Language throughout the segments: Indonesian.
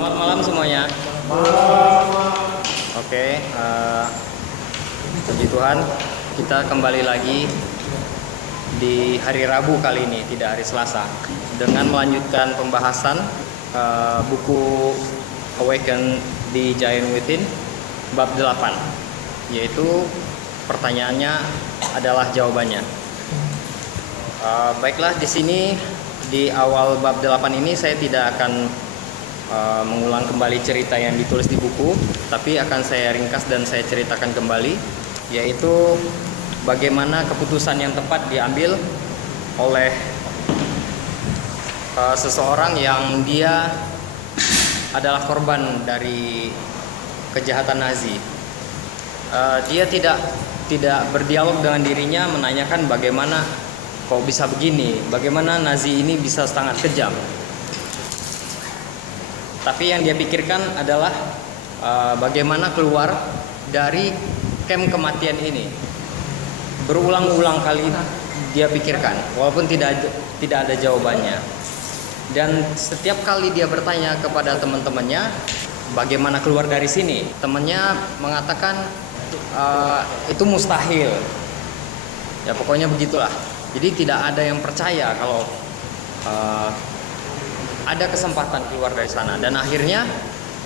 Selamat malam semuanya. Oke, puji Tuhan, kita kembali lagi di hari Rabu kali ini, tidak hari Selasa, dengan melanjutkan pembahasan buku Awaken di Giant Within bab 8, yaitu pertanyaannya adalah jawabannya. Baiklah, di sini di awal bab 8 ini saya tidak akan mengulang kembali cerita yang ditulis di buku, tapi akan saya ringkas dan saya ceritakan kembali, yaitu bagaimana keputusan yang tepat diambil oleh seseorang yang dia adalah korban dari kejahatan Nazi. Dia tidak berdialog dengan dirinya, menanyakan bagaimana kok bisa begini, bagaimana Nazi ini bisa sangat kejam. Tapi yang dia pikirkan adalah bagaimana keluar dari kem kematian ini. Berulang-ulang kali dia pikirkan, walaupun tidak ada jawabannya. Dan setiap kali dia bertanya kepada teman-temannya, bagaimana keluar dari sini? Temannya mengatakan itu mustahil. Ya pokoknya begitulah. Jadi tidak ada yang percaya kalau ada kesempatan keluar dari sana. Dan akhirnya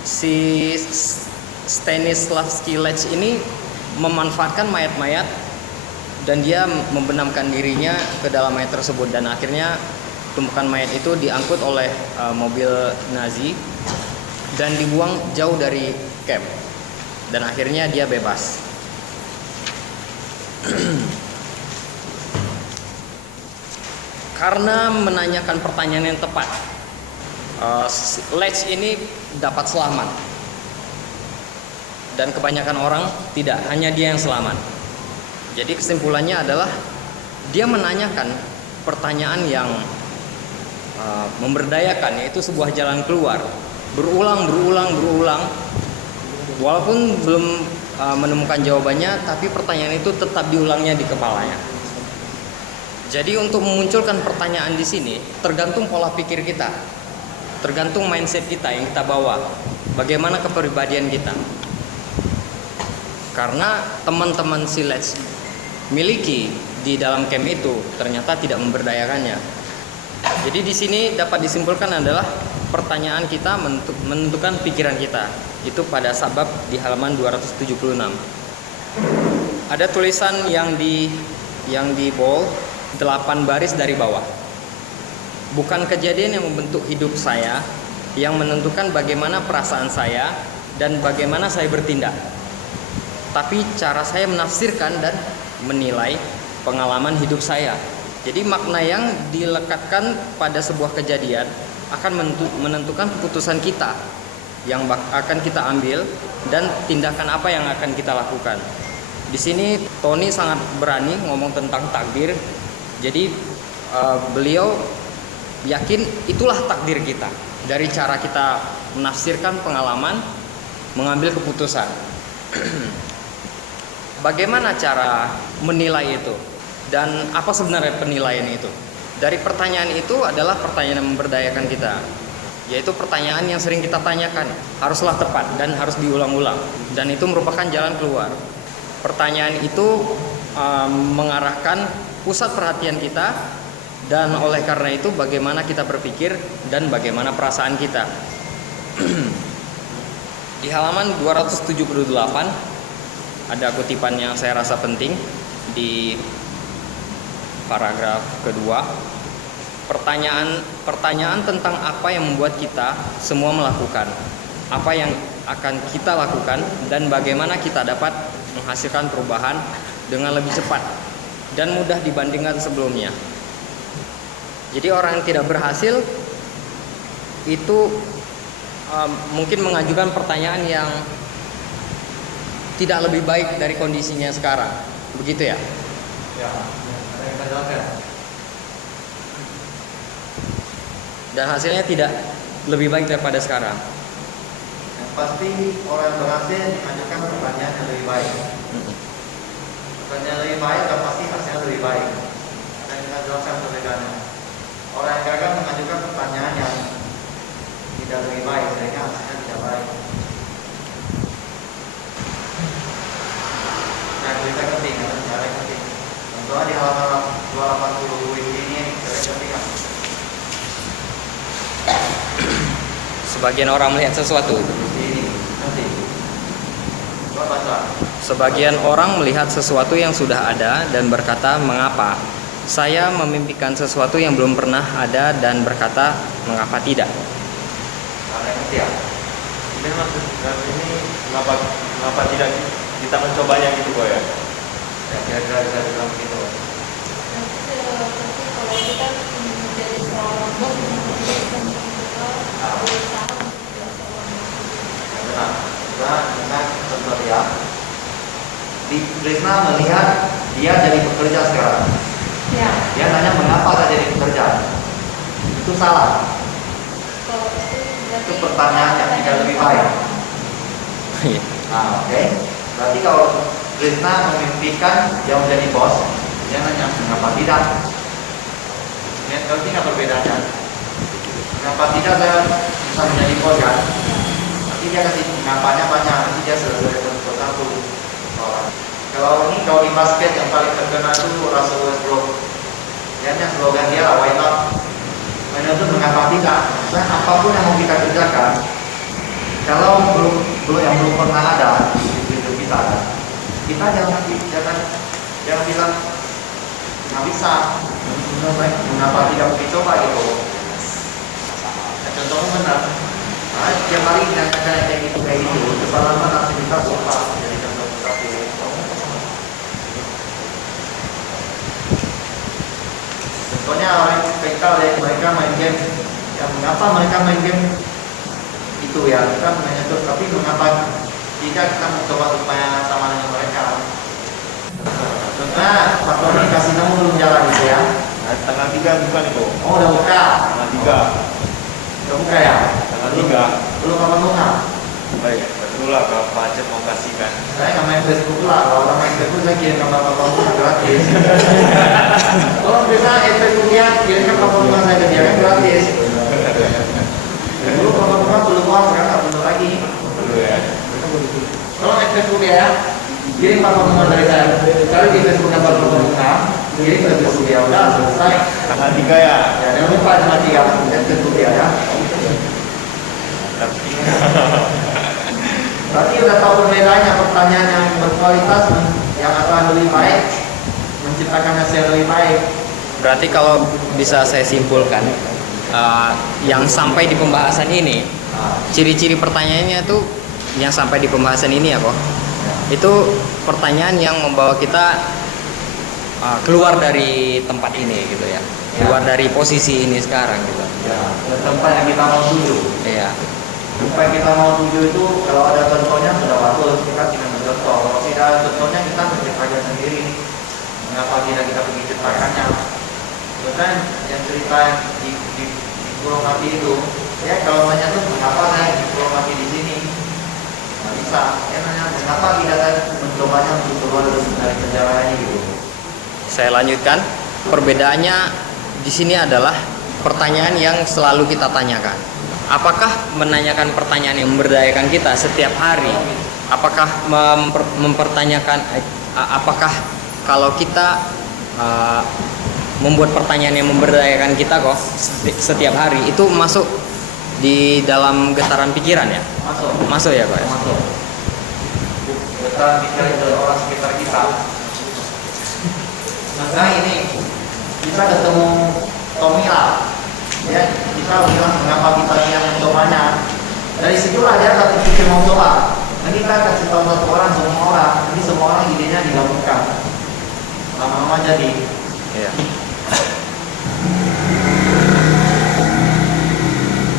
si Stanislavski Lech ini memanfaatkan mayat-mayat dan dia membenamkan dirinya ke dalam mayat tersebut, dan akhirnya tumpukan mayat itu diangkut oleh mobil Nazi dan dibuang jauh dari camp, dan akhirnya dia bebas. Karena menanyakan pertanyaan yang tepat, Lech ini dapat selamat, dan kebanyakan orang tidak, hanya dia yang selamat. Jadi kesimpulannya adalah dia menanyakan pertanyaan yang memberdayakan, yaitu sebuah jalan keluar, berulang, walaupun belum menemukan jawabannya, tapi pertanyaan itu tetap diulangnya di kepalanya. Jadi untuk memunculkan pertanyaan di sini tergantung pola pikir kita, tergantung mindset kita yang kita bawa, bagaimana kepribadian kita. Karena teman-teman si Lech miliki di dalam camp itu ternyata tidak memberdayakannya. Jadi di sini dapat disimpulkan adalah pertanyaan kita menentukan pikiran kita. Itu pada sabab di halaman 276. Ada tulisan yang di bold 8 baris dari bawah. Bukan kejadian yang membentuk hidup saya yang menentukan bagaimana perasaan saya dan bagaimana saya bertindak, tapi cara saya menafsirkan dan menilai pengalaman hidup saya. Jadi makna yang dilekatkan pada sebuah kejadian akan menentukan keputusan kita yang akan kita ambil dan tindakan apa yang akan kita lakukan. Di sini Tony sangat berani ngomong tentang takdir. Jadi beliau yakin itulah takdir kita, dari cara kita menafsirkan pengalaman, mengambil keputusan. Bagaimana cara menilai itu? Dan apa sebenarnya penilaian itu? Dari pertanyaan itu adalah pertanyaan yang memberdayakan kita, yaitu pertanyaan yang sering kita tanyakan, haruslah tepat dan harus diulang-ulang, dan itu merupakan jalan keluar. Pertanyaan itu mengarahkan pusat perhatian kita, dan oleh karena itu bagaimana kita berpikir dan bagaimana perasaan kita. Di halaman 278 ada kutipan yang saya rasa penting di paragraf kedua. Pertanyaan tentang apa yang membuat kita semua melakukan, apa yang akan kita lakukan, dan bagaimana kita dapat menghasilkan perubahan dengan lebih cepat dan mudah dibandingkan sebelumnya. Jadi orang yang tidak berhasil itu mungkin mengajukan pertanyaan yang tidak lebih baik dari kondisinya sekarang, begitu ya? Ya, ada yang terjawabkan. Dan hasilnya tidak lebih baik daripada sekarang. Yang pasti orang yang berhasil mengajukan pertanyaan yang lebih baik. Pertanyaan lebih baik dan pasti hasilnya lebih baik. Dan kita jelaskan perbedaannya. Orang yang gagal mengajukan pertanyaan yang tidak lebih baik, sehingga hasilnya Sebagian orang melihat sesuatu. Ini nanti. Coba baca. Sebagian orang melihat sesuatu yang sudah ada dan berkata, "Mengapa?" Saya memimpikan sesuatu yang belum pernah ada dan berkata, "Mengapa tidak?" Karena ngerti ya. Ini maksud ini mengapa tidak kita mencobanya gitu Boy ya? Ya kira-kira bisa bilang begitu. Seperti kalau kita menjadi seorang bos, kita berusaha untuk jadi seorang bos. Ya benar. Kita contoh ya. Di Krishna melihat dia jadi pekerja sekarang. Ya, Dia nanya mengapa saya jadi pekerja. Itu salah. kalau itu berarti Itu pertanyaan yang tidak lebih baik. Nah, oke. Berarti kalau Krishna memimpikan dia menjadi bos, dia nanya mengapa tidak? Ngerti nggak perbedaannya? Mengapa tidak saya bisa menjadi bos kan? Nanti dia kasih mengapanya banyak, nanti dia selesai satu orang. Kalau di basket yang paling terkenal itu Russell Westbrook. Dia slogan dia why not? Mana itu mengapa tidak? Misalnya apapun yang mau kita kerjakan, kalau belum pernah ada di hidup kita jangan bilang nggak bisa. Mengapa tidak dicoba gitu? Nah, contohnya benar. Nah, tiap hari kita kayak gitu kesalahan aktivitas lupa jadi contoh seperti itu. Contohnya orang PK mereka main game, ya mengapa mereka main game itu ya kita menanya terus, tapi mengapa tidak kita mencoba supaya sama dengan mereka? Contohnya Pak Tony kasih kamu belum jalan gitu ya? Nah, tanggal 3 bukan itu. Oh udah buka, Tanggal 3. udah buka ya? Tanggal 3. Belum apa buka? Baik, betul lah kalau Pak Aceh mau kasih kan. Saya nggak main Facebook lah, kalau orang main Facebook saya kirim gambar Bapak Bunga gratis. Kalau bisa Facebooknya kirimkan Bapak Bunga saya ke dia kan gratis. Dulu Bapak Bunga belum uang, sekarang nggak perlu lagi. Betul ya. Kalau main Facebook ya, kirim Bapak Bunga dari saya. Cari di Facebook gambar Bapak Bunga, kirim ke Facebook dia, udah selesai. Tanggal 3 ya. Ya, jangan lupa cuma 3 Facebook dia ya. Tapi Berarti udah tahu perbedaannya, pertanyaan yang berkualitas yang akan lebih baik menciptakan hasil lebih baik. Berarti kalau bisa saya simpulkan, yang sampai di pembahasan ini, ciri-ciri pertanyaannya tuh yang sampai di pembahasan ini ya kok, itu pertanyaan yang membawa kita keluar dari tempat ini gitu ya, keluar dari posisi ini sekarang gitu. Ya, dan tempat yang kita mau tuju. Iya. Tempat yang kita mau tuju itu kalau ada contohnya sudah bagus, kita tinggal mencontoh. Kalau tidak ada contohnya kita menciptakan sendiri. Mengapa tidak kita pergi ciptakannya? Contohnya yang cerita di Pulau Mati itu, ya kalau tanya tuh mengapa saya di Pulau Mati di sini? Nggak bisa. Ya nanya mengapa kita mencobanya untuk keluar dari penjara ini gitu. Saya lanjutkan. Perbedaannya di sini adalah pertanyaan yang selalu kita tanyakan. Apakah menanyakan pertanyaan yang memberdayakan kita setiap hari? Apakah mempertanyakan apakah kalau kita membuat pertanyaan yang memberdayakan kita kok setiap hari itu masuk di dalam getaran pikiran ya? Masuk ya kok ya? Masuk. Getaran pikiran dari orang sekitar kita. Maka ini kita ketemu Tommy lah, ya kita bilang mengapa kita ingin mencobanya. Dari situlah dia akan berpikir mau coba. Nanti kita kasih tahu satu orang, semua orang, nanti semua orang idenya digabungkan. Lama-lama jadi. Iya.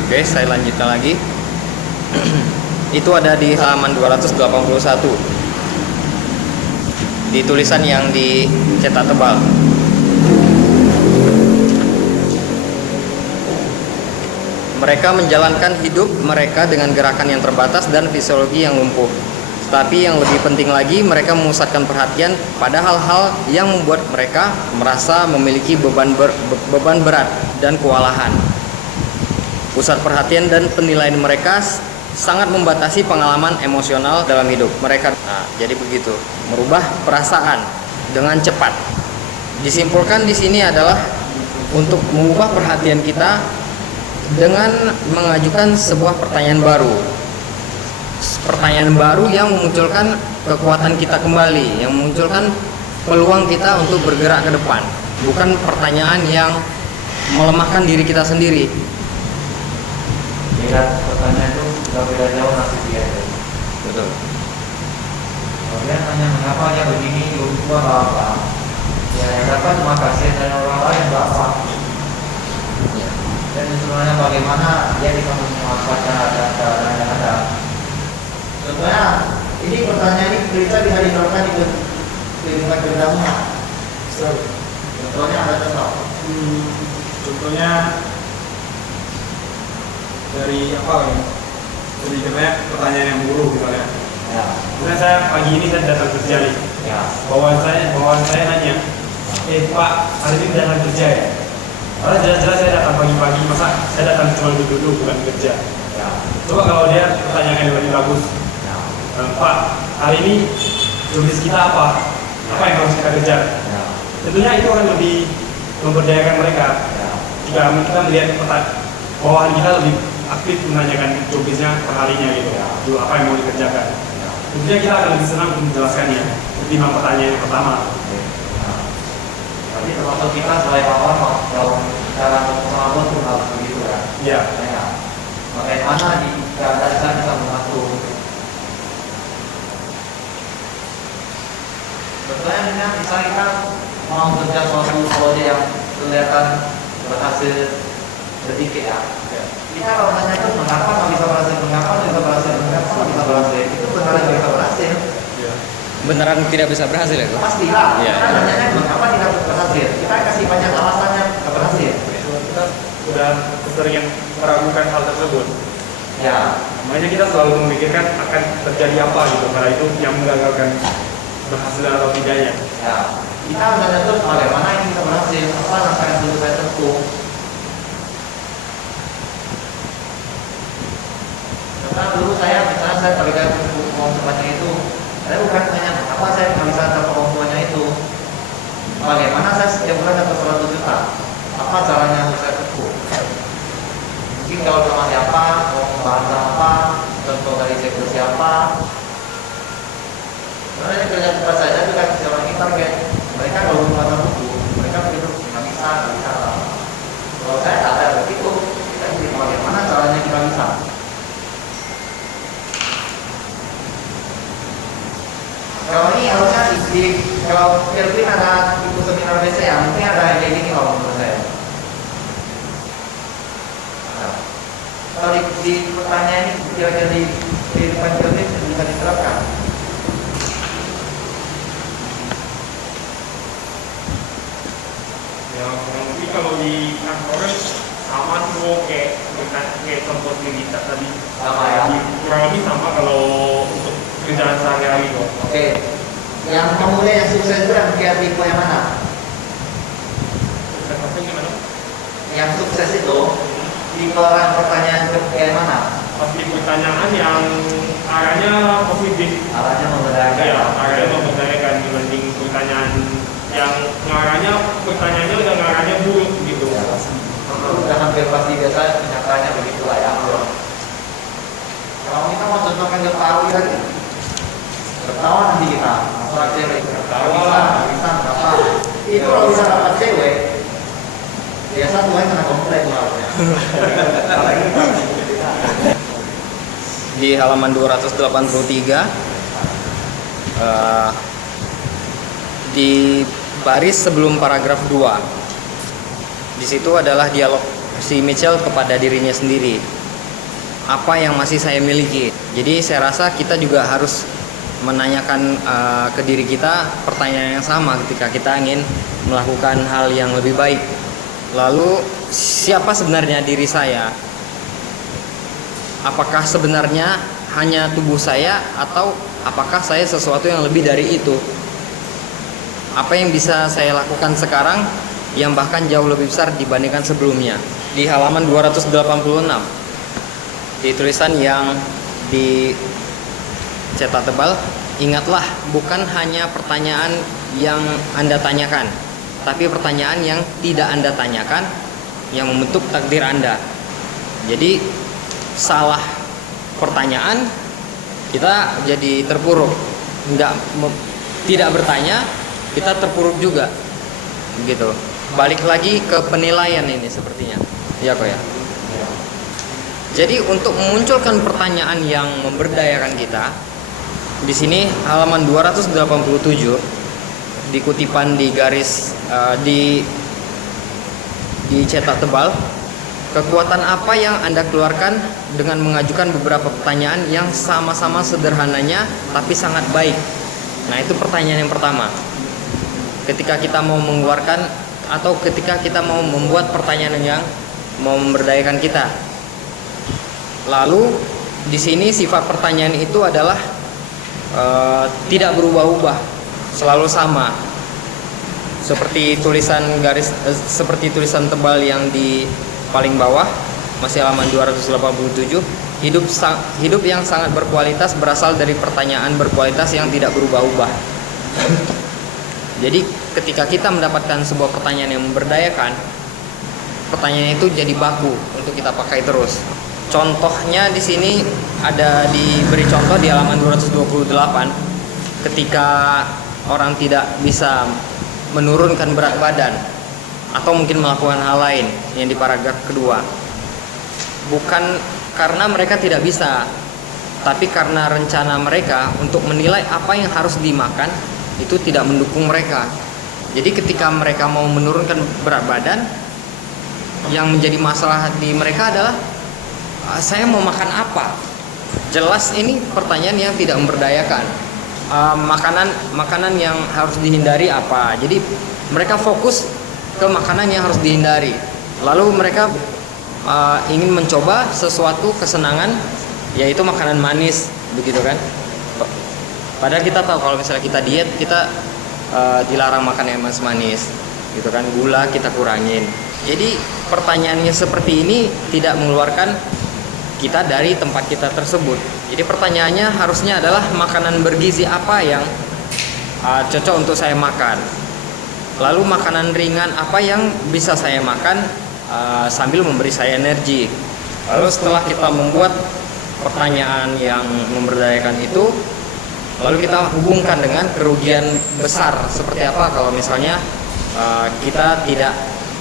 Oke, saya lanjutkan lagi. Itu ada di halaman 281 di tulisan yang dicetak tebal. Mereka menjalankan hidup mereka dengan gerakan yang terbatas dan fisiologi yang lumpuh. Tapi yang lebih penting lagi, mereka memusatkan perhatian pada hal-hal yang membuat mereka merasa memiliki beban berat dan kewalahan. Pusat perhatian dan penilaian mereka sangat membatasi pengalaman emosional dalam hidup mereka. Nah, jadi begitu, merubah perasaan dengan cepat. Disimpulkan di sini adalah untuk mengubah perhatian kita dengan mengajukan sebuah pertanyaan baru. Pertanyaan baru yang memunculkan kekuatan kita kembali, yang memunculkan peluang kita untuk bergerak ke depan, bukan pertanyaan yang melemahkan diri kita sendiri. Lihat pertanyaan itu sudah beda jauh nasib dia. Betul. Kalau dia tanya mengapa dia begini, itu apa? Ya yang dapat cuma kasihan dari orang lain apa? Dan sebenarnya bagaimana dia bisa memanfaatkan keadaan yang ada. Contohnya, ini pertanyaan ini bisa diterapkan di kehidupan kerjanya. Contohnya ada contoh. Contohnya dari apa ya? Jadi katanya pertanyaan yang buruk misalnya. Ya. Kemudian saya pagi ini saya datang kerja nih. Ya. Bawaan saya nanya, Pak, hari ini datang kerja ya? Karena jelas-jelas saya datang pagi-pagi, masa saya datang cuma duduk bukan kerja. Ya. Coba kalau dia pertanyaannya lebih bagus, Ya. Pak, hari ini jobdesk kita apa? Apa yang harus kita kejar? Ya. Tentunya itu akan lebih memberdayakan mereka. Ya. Jika kita melihat bawahan kita lebih aktif menanyakan jobdesknya perharinya gitu, apa yang mau dikerjakan. Tentunya kita akan lebih senang untuk menjelaskannya ketimbang pertanyaan yang pertama. Tapi termasuk kita sebagai bawahan kalau cara mengatur pun harus begitu kan? Iya. Ya. Bagaimana di keadaan kita bisa mengatur? Contohnya misalnya kita mau kerja suatu proyek yang kelihatan berhasil sedikit ya. Kita kalau tanya itu mengapa nggak bisa berhasil, mengapa nggak bisa berhasil, mengapa nggak bisa berhasil? Itu beneran nggak bisa berhasil. Beneran tidak bisa berhasil ya? Pastilah. Iya. Kita nanya mengapa tidak berhasil. Kita kasih banyak alasannya nggak berhasil. Kita sudah keseringan meragukan hal tersebut. Ya. Makanya kita selalu memikirkan akan terjadi apa gitu, karena itu yang menggagalkan berhasil atau tidaknya. Ya. Kita nanya terus bagaimana ini bisa berhasil, apa langkah yang perlu saya tempuh. Karena dulu misalnya saya berikan uang sebanyak itu, saya bukan hanya apa saya nggak bisa dapat uang sebanyak itu, bagaimana saya setiap bulan dapat 100 juta, apa caranya harus saya tempuh. Mungkin kalau sama siapa, mau membahas apa, contoh dari sektor siapa. Karena kerja tempat saya juga seorang kita kayak mereka kalau membaca buku, mereka begitu nggak bisa. Kalau saya tak ada begitu, kita jadi bagaimana caranya kita bisa. Kalau ini harusnya kalau Filipina ada ikut seminar BCA, mungkin ada yang kayak gini kalau menurut saya. Nah, kalau di pertanyaan ini kira-kira di kehidupan Filipina bisa diterapkan. Ya, mungkin kalau di kantornya sama tuh kayak contoh kita tadi. Sama ya. Kurang lebih sama kalau untuk kerjaan sehari-hari kok. Oke. Yang kemudian yang sukses itu yang kayak tipe yang mana? Sukses gimana? Yang sukses itu tipe orang pertanyaan kayak mana? Pasti pertanyaan yang arahnya positif. Arahnya memberdayakan. Ya, arahnya memberdayakan dibanding pertanyaan yang pertanyaannya udah ngarahnya buruk gitu. Ya, udah hampir pasti biasa kenyataannya begitulah ya. Kalau kita mau contohkan ke Pak Awi lagi, tertawa nanti kita, masalah cewek, nggak bisa, apa? Itu kalau bisa dapat cewek, biasa Tuhan kena komplain maksudnya. Di halaman 283 di baris sebelum paragraf 2, di situ adalah dialog si Mitchell kepada dirinya sendiri. Apa yang masih saya miliki? Jadi saya rasa kita juga harus menanyakan ke diri kita pertanyaan yang sama ketika kita ingin melakukan hal yang lebih baik. Lalu siapa sebenarnya diri saya? Apakah sebenarnya hanya tubuh saya atau apakah saya sesuatu yang lebih dari itu? Apa yang bisa saya lakukan sekarang yang bahkan jauh lebih besar dibandingkan sebelumnya? Di halaman 286 di tulisan yang dicetak tebal, ingatlah bukan hanya pertanyaan yang Anda tanyakan, tapi pertanyaan yang tidak Anda tanyakan yang membentuk takdir Anda. Jadi salah pertanyaan kita jadi terpuruk, tidak bertanya kita terpuruk juga, gitu. Balik lagi ke penilaian ini sepertinya, ya kok ya. Jadi untuk memunculkan pertanyaan yang memberdayakan kita, di sini halaman 287 di kutipan di garis dicetak tebal, kekuatan apa yang Anda keluarkan dengan mengajukan beberapa pertanyaan yang sama-sama sederhananya tapi sangat baik. Nah, itu pertanyaan yang pertama. Ketika kita mau mengeluarkan atau ketika kita mau membuat pertanyaan yang mau memberdayakan kita. Lalu di sini sifat pertanyaan itu adalah tidak berubah-ubah, selalu sama. Seperti seperti tulisan tebal yang di paling bawah, masih halaman 287, hidup yang sangat berkualitas berasal dari pertanyaan berkualitas yang tidak berubah-ubah. Jadi ketika kita mendapatkan sebuah pertanyaan yang memberdayakan, pertanyaan itu jadi baku untuk kita pakai terus. Contohnya di sini diberi contoh di halaman 228, ketika orang tidak bisa menurunkan berat badan atau mungkin melakukan hal lain yang di paragraf kedua. Bukan karena mereka tidak bisa, tapi karena rencana mereka untuk menilai apa yang harus dimakan itu tidak mendukung mereka. Jadi ketika mereka mau menurunkan berat badan, yang menjadi masalah di mereka adalah saya mau makan apa? Jelas ini pertanyaan yang tidak memberdayakan. Makanan yang harus dihindari apa? Jadi mereka fokus ke makanan yang harus dihindari. Lalu mereka ingin mencoba sesuatu kesenangan, yaitu makanan manis, begitu kan? Padahal kita tahu kalau misalnya kita diet, kita dilarang makan yang manis, gitu kan? Gula kita kurangin. Jadi pertanyaannya seperti ini tidak mengeluarkan kita dari tempat kita tersebut. Jadi pertanyaannya harusnya adalah makanan bergizi apa yang cocok untuk saya makan. Lalu makanan ringan apa yang bisa saya makan sambil memberi saya energi. Lalu setelah kita membuat pertanyaan yang memberdayakan itu, lalu kita hubungkan dengan kerugian besar seperti apa kalau misalnya kita tidak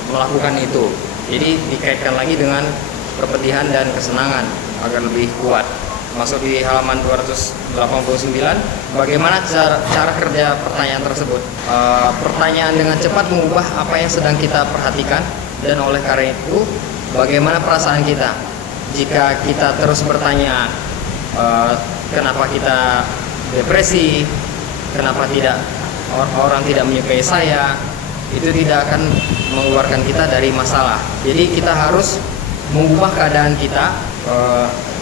melakukan itu. Jadi dikaitkan lagi dengan kepedihan dan kesenangan agar lebih kuat. Masuk di halaman 289, bagaimana cara kerja pertanyaan tersebut. Pertanyaan dengan cepat mengubah apa yang sedang kita perhatikan, dan oleh karena itu bagaimana perasaan kita jika kita terus bertanya kenapa kita depresi, kenapa orang tidak menyukai saya, itu tidak akan mengeluarkan kita dari masalah. Jadi kita harus mengubah keadaan kita,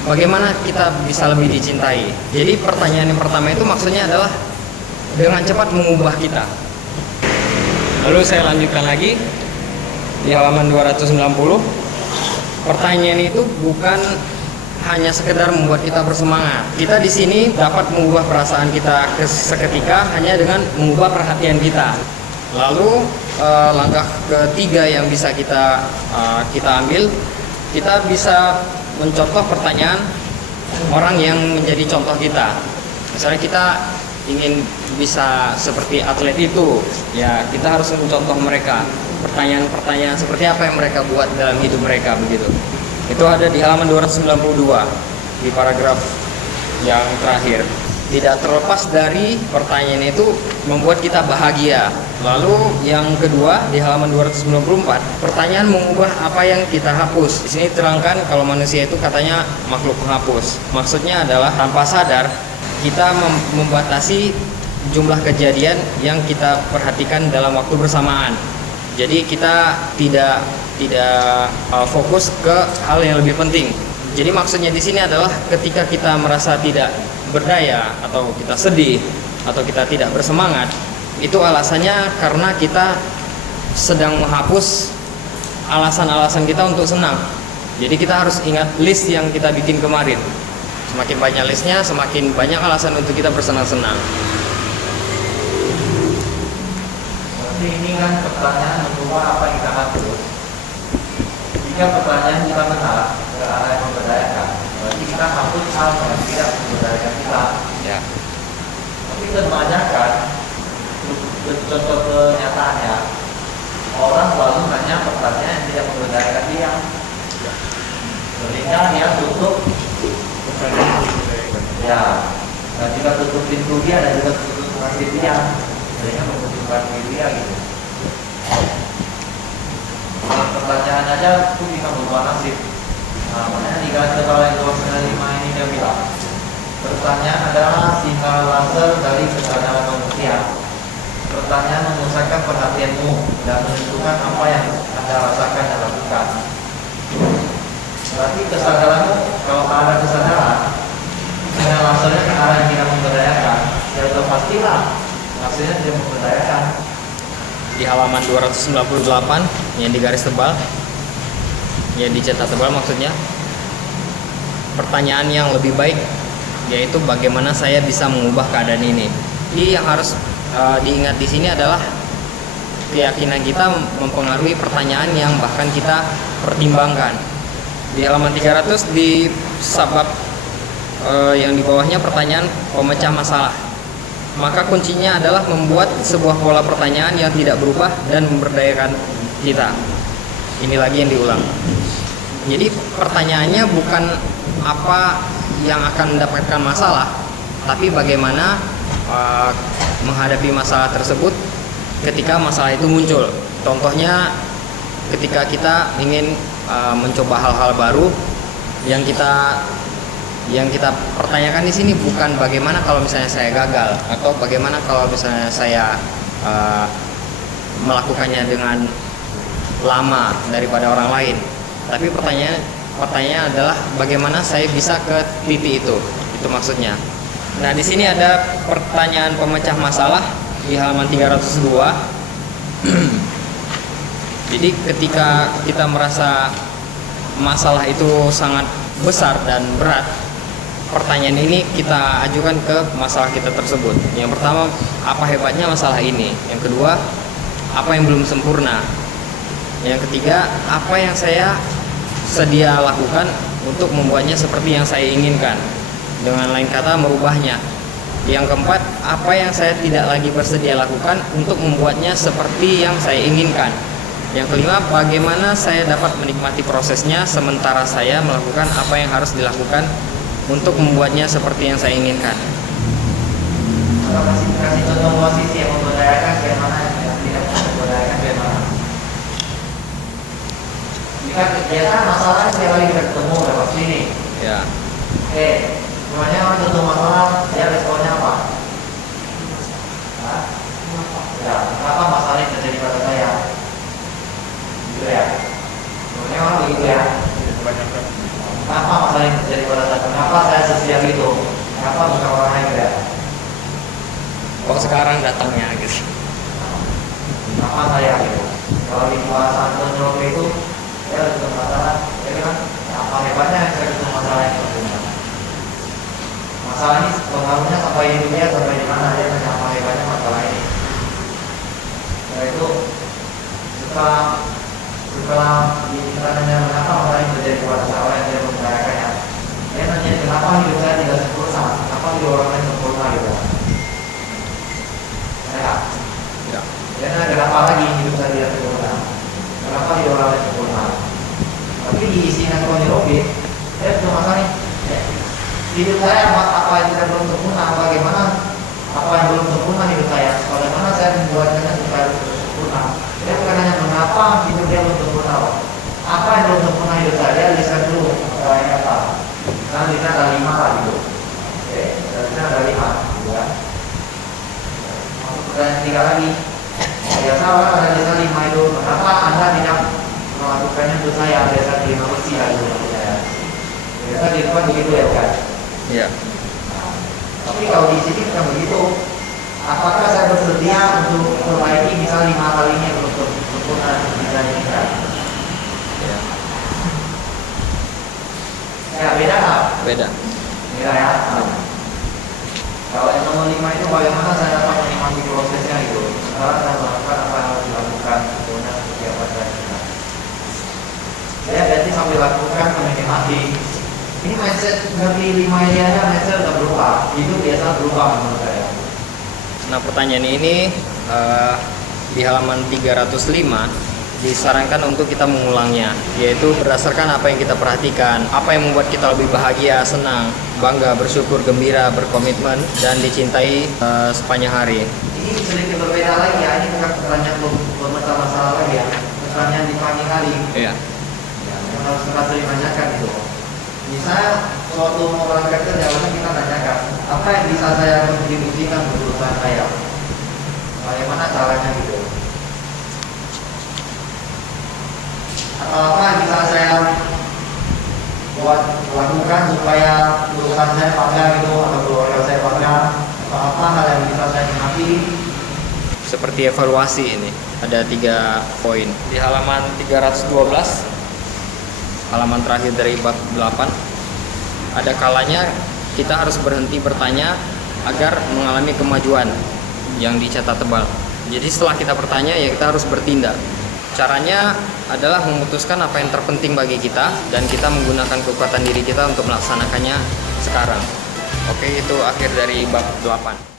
bagaimana kita bisa lebih dicintai. Jadi pertanyaan yang pertama itu maksudnya adalah dengan cepat mengubah kita. Lalu saya lanjutkan lagi di halaman 290. Pertanyaan itu bukan hanya sekedar membuat kita bersemangat. Kita di sini dapat mengubah perasaan kita seketika hanya dengan mengubah perhatian kita. Lalu langkah ketiga yang bisa kita ambil, kita bisa mencontoh pertanyaan orang yang menjadi contoh kita. Misalnya kita ingin bisa seperti atlet itu, ya kita harus mencontoh mereka. Pertanyaan-pertanyaan seperti apa yang mereka buat dalam hidup mereka, begitu. Itu ada di halaman 292 di paragraf yang terakhir. Tidak terlepas dari pertanyaan itu membuat kita bahagia. Lalu yang kedua di halaman 294, pertanyaan mengubah apa yang kita hapus. Di sini terangkan kalau manusia itu katanya makhluk penghapus. Maksudnya adalah tanpa sadar kita membatasi jumlah kejadian yang kita perhatikan dalam waktu bersamaan. Jadi kita tidak fokus ke hal yang lebih penting. Jadi maksudnya di sini adalah ketika kita merasa tidak berdaya atau kita sedih atau kita tidak bersemangat, itu alasannya karena kita sedang menghapus alasan-alasan kita untuk senang. Jadi kita harus ingat list yang kita bikin kemarin. Semakin banyak listnya, semakin banyak alasan untuk kita bersenang-senang. Berarti ini kan pertanyaan mengubah apa yang kita hapus. Jika pertanyaan kita benar, kita hapus hal yang tidak memberdayakan kita. Ya. Tapi kebanyakan contoh kenyataannya orang selalu nanya pertanyaan yang tidak memberdayakan dia. Sehingga dia tutup ya, dan juga tutup pintu dia dan juga tutup nasib dia, sehingga membutuhkan diri dia gitu. Kalau pertanyaan aja itu bisa berubah nasib. Nah, makanya di garis kepala yang 295 ini dia bilang, pertanyaan adalah sinyal laser dari kesadaran manusia. Pertanyaan memusatkan perhatianmu dan menentukan apa yang Anda rasakan dan lakukan. Berarti kesadaranmu, kalau ada kesadaran, sinyal lasernya ke arah yang tidak memberdayakan, ya sudah pastilah hasilnya tidak memberdayakan. Di halaman 298 yang digaris tebal, yang dicetak tebal maksudnya, pertanyaan yang lebih baik yaitu bagaimana saya bisa mengubah keadaan ini. Jadi yang harus diingat di sini adalah keyakinan kita mempengaruhi pertanyaan yang bahkan kita pertimbangkan. Di halaman 300 di subbab yang di bawahnya pertanyaan pemecah masalah. Maka kuncinya adalah membuat sebuah pola pertanyaan yang tidak berubah dan memberdayakan kita. Ini lagi yang diulang. Jadi pertanyaannya bukan apa yang akan mendapatkan masalah, tapi bagaimana menghadapi masalah tersebut ketika masalah itu muncul. Contohnya ketika kita ingin mencoba hal-hal baru, yang kita pertanyakan di sini bukan bagaimana kalau misalnya saya gagal, atau bagaimana kalau misalnya saya melakukannya dengan lama daripada orang lain, tapi pertanyaan adalah bagaimana saya bisa ke titik itu maksudnya. Nah, di sini ada pertanyaan pemecah masalah di halaman 302. Jadi ketika kita merasa masalah itu sangat besar dan berat, pertanyaan ini kita ajukan ke masalah kita tersebut. Yang pertama, apa hebatnya masalah ini? Yang kedua, apa yang belum sempurna? Yang ketiga, apa yang saya sedia lakukan untuk membuatnya seperti yang saya inginkan? Dengan lain kata, merubahnya. Yang keempat, apa yang saya tidak lagi bersedia lakukan untuk membuatnya seperti yang saya inginkan? Yang kelima, bagaimana saya dapat menikmati prosesnya sementara saya melakukan apa yang harus dilakukan untuk membuatnya seperti yang saya inginkan. Kalau kasih contoh posisi yang memberdayakan bagaimana, yang tidak memberdayakan bagaimana. Jika kegiatan masalah setiap kali kita ketemu lewat sini. Ya. Semuanya orang ketemu masalah, dia responnya apa? Ya, kenapa masalah ini terjadi pada saya? Gitu ya. Semuanya orang begitu ya. Kenapa masalah ini terjadi pada saya? Kenapa saya sesiap itu? Kenapa bukan orang lain ya? Kok sekarang datangnya gitu? Kenapa saya gitu? Kalau di puasa Anton itu, saya ketemu masalah, ya kan? Apa hebatnya saya ketemu masalah yang berbeda? Masalah ini pengaruhnya sampai di dunia, sampai di mana, dia tanya apa hebatnya masalah ini. Setelah itu, setelah ditanya kenapa masalah ini terjadi pada seorang yang tidak memberdayakannya, dia nanya kenapa hidup saya tidak sempurna, kenapa hidup orang lain sempurna gitu. Ya. Dia nanya kenapa lagi hidup saya tidak sempurna, kenapa hidup orang lain sempurna. Tapi di isinya Tony Robbins, dia cuma masalah nih. Hidup saya apa yang tidak belum sempurna, bagaimana apa yang belum sempurna hidup saya, bagaimana saya membuatnya supaya sempurna. Dia bukan hanya mengapa hidup dia belum sempurna, apa yang belum sempurna hidup saya, dia lihat dulu yang apa. Sekarang di sana ada 5 lah gitu. Oke, di sana ada 5 gitu kan. Pertanyaan 3 lagi. Biasa orang ada di sana 5 itu, kenapa Anda tidak melakukannya untuk saya? Biasa 5 bersih lagi untuk saya. Biasa di depan begitu ya kan. Iya. Tapi kalau di sini bukan begitu. Apakah saya bersedia untuk memperbaiki misal 5 hal ini yang belum sempurna bisa diinginkan? Ya. Ya beda nggak? Beda. Beda ya. Kalau yang nomor 5 itu bagaimana saya dapat menikmati prosesnya itu. Sekarang saya melakukan apa yang harus dilakukan sebetulnya setiap pada kita. Saya berarti sambil lakukan menikmati. Ini mindset dari 5 ini aja mindset udah berubah. Itu biasa berubah menurut saya. Nah, pertanyaan ini di halaman 305 disarankan untuk kita mengulangnya, yaitu berdasarkan apa yang kita perhatikan, apa yang membuat kita lebih bahagia, senang, bangga, bersyukur, gembira, berkomitmen, dan dicintai sepanjang hari. Ini sedikit berbeda lagi ya. Ini bukan pertanyaan bermasalah lagi ya. Pertanyaan di pagi hari. Iya. Ya, yang harus kita sering tanyakan itu. Misalnya suatu mau berangkat kerja, kita tanyakan apa yang bisa saya kontribusikan untuk perusahaan saya. Bagaimana caranya gitu. Atau apa yang bisa saya lakukan supaya perusahaan saya bangga gitu, atau keluarga saya bangga, atau apa hal yang bisa saya nikmati. Seperti evaluasi ini, ada 3 poin. Di halaman 312, halaman terakhir dari bab 8, ada kalanya kita harus berhenti bertanya agar mengalami kemajuan yang dicatat tebal. Jadi setelah kita bertanya, ya kita harus bertindak. Caranya adalah memutuskan apa yang terpenting bagi kita dan kita menggunakan kekuatan diri kita untuk melaksanakannya sekarang. Oke, itu akhir dari bab 8.